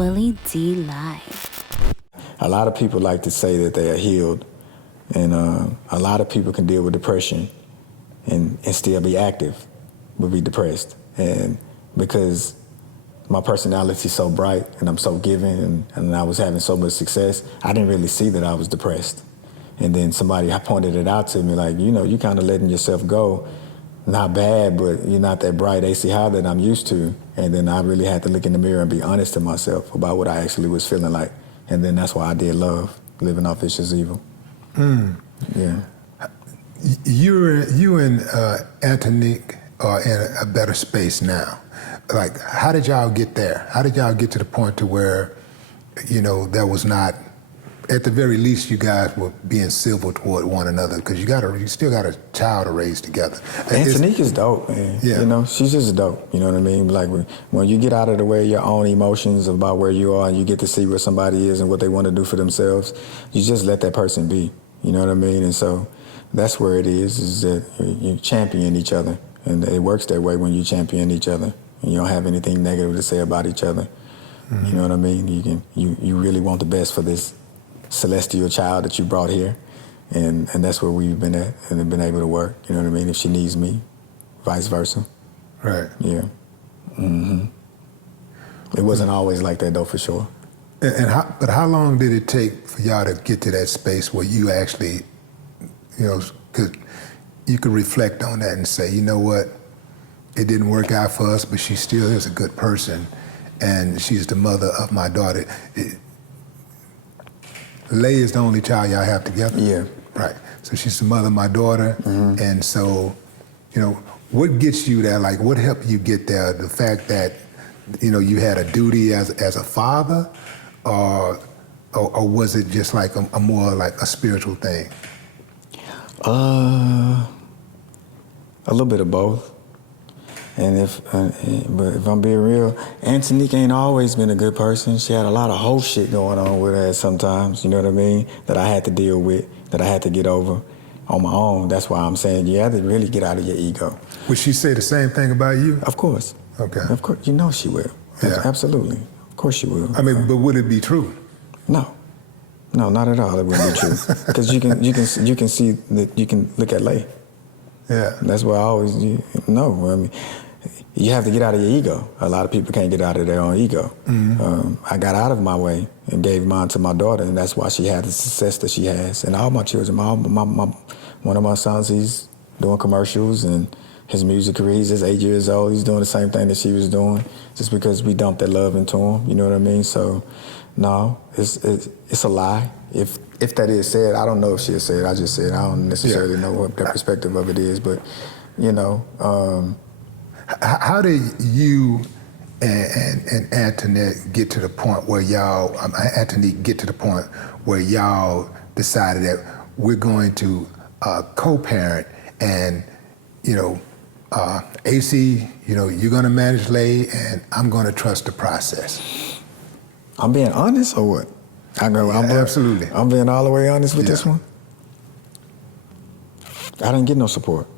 Willie D Live. A lot of people like to say that they are healed, and a lot of people can deal with depression and still be active, but be depressed. And because my personality is so bright and I'm so giving and I was having so much success, I didn't really see that I was depressed. And then somebody pointed it out to me, like, you know, you kind of letting yourself go. Not bad, but you're not that bright Acie high that I'm used to. And then I really had to look in the mirror and be honest to myself about what I actually was feeling like. And then that's why I did Love, Living Off Vicious Evil. Yeah. You and Antonique are in a better space now. Like, how did y'all get there? How did y'all get to the point to where, you know, there was not, at the very least, you guys were being civil toward one another, because you still got a child to raise together. Antonique is dope, man. Yeah. You know, she's just dope. You know what I mean? Like, when you get out of the way of your own emotions about where you are and you get to see where somebody is and what they want to do for themselves, you just let that person be. You know what I mean? And so that's where it is that you champion each other. And it works that way when you champion each other. And you don't have anything negative to say about each other. Mm-hmm. You know what I mean? You really want the best for this celestial child that you brought here, and that's where we've been at and have been able to work. You know what I mean? If she needs me, vice versa. Right. Yeah. Mm-hmm. It wasn't always like that though, for sure. But how long did it take for y'all to get to that space where you actually, you know, you could reflect on that and say, you know what, it didn't work out for us, but she still is a good person, and she's the mother of my daughter. Lay is the only child y'all have together? Yeah. Right. So she's the mother of my daughter. Mm-hmm. And so, you know, what gets you there? Like, what helped you get there? The fact that, you know, you had a duty as a father, or was it just like a more like a spiritual thing? A little bit of both. And but if I'm being real, Antonique ain't always been a good person. She had a lot of whole shit going on with her sometimes, you know what I mean, that I had to deal with, that I had to get over on my own. That's why I'm saying you have to really get out of your ego. Would she say the same thing about you? Of course. Okay. Of course, you know she will. Yeah. Absolutely. Of course she will. I mean, but would it be true? No. No, not at all. It wouldn't be true. Because you can see that, you can look at Lay. Yeah. That's why I always know. I mean, you have to get out of your ego. A lot of people can't get out of their own ego. Mm-hmm. I got out of my way and gave mine to my daughter, and that's why she had the success that she has. And all my children, one of my sons, he's doing commercials, and his music career, he's just 8 years old. He's doing the same thing that she was doing, just because we dumped that love into him. You know what I mean? So, no, it's a lie. If that is said, I don't know if she'll say it. I just said I don't necessarily know what the perspective of it is, but, you know. How did you and Antoinette get to the point where Antonique get to the point where y'all decided that we're going to co-parent, and, you know, Acie, you know, you're gonna manage Lay and I'm gonna trust the process? I'm being honest or what? Absolutely. I'm being all the way honest with this one. I didn't get no support.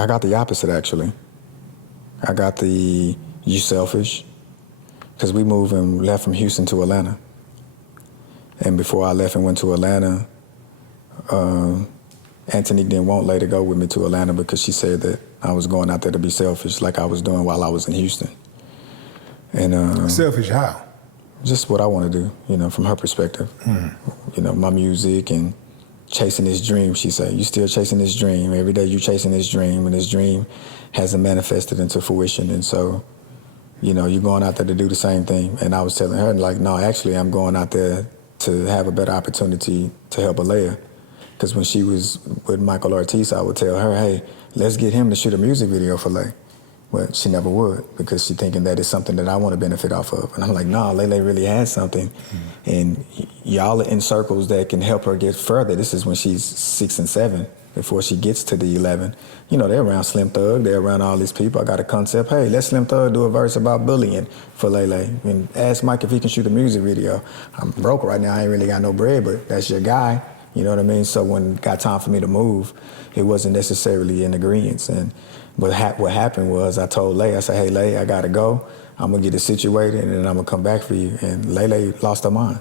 I got the opposite, actually. I got the you selfish, because we moved and left from Houston to Atlanta. And before I left and went to Atlanta, Antonique didn't want Lay to go with me to Atlanta because she said that I was going out there to be selfish, like I was doing while I was in Houston. And selfish how? Just what I want to do, you know, from her perspective. You know, my music and chasing this dream, she said. You still chasing this dream. Every day you chasing this dream, and this dream hasn't manifested into fruition. And so, you know, you're going out there to do the same thing. And I was telling her, like, no, actually, I'm going out there to have a better opportunity to help Alea. Because when she was with Michael Ortiz, I would tell her, hey, let's get him to shoot a music video for Lay. But she never would, because she's thinking that it's something that I want to benefit off of. And I'm like, nah, Lele really has something. And y'all are in circles that can help her get further. This is when she's 6 and 7, before she gets to the 11. You know, they're around Slim Thug, they're around all these people. I got a concept, hey, let Slim Thug do a verse about bullying for Lele. And ask Mike if he can shoot a music video. I'm broke right now, I ain't really got no bread, but that's your guy. You know what I mean? So when it got time for me to move, it wasn't necessarily in agreement. And what happened was I told Lay, I said, hey, Lay, I got to go. I'm going to get it situated, and then I'm going to come back for you. And Lele lost her mind.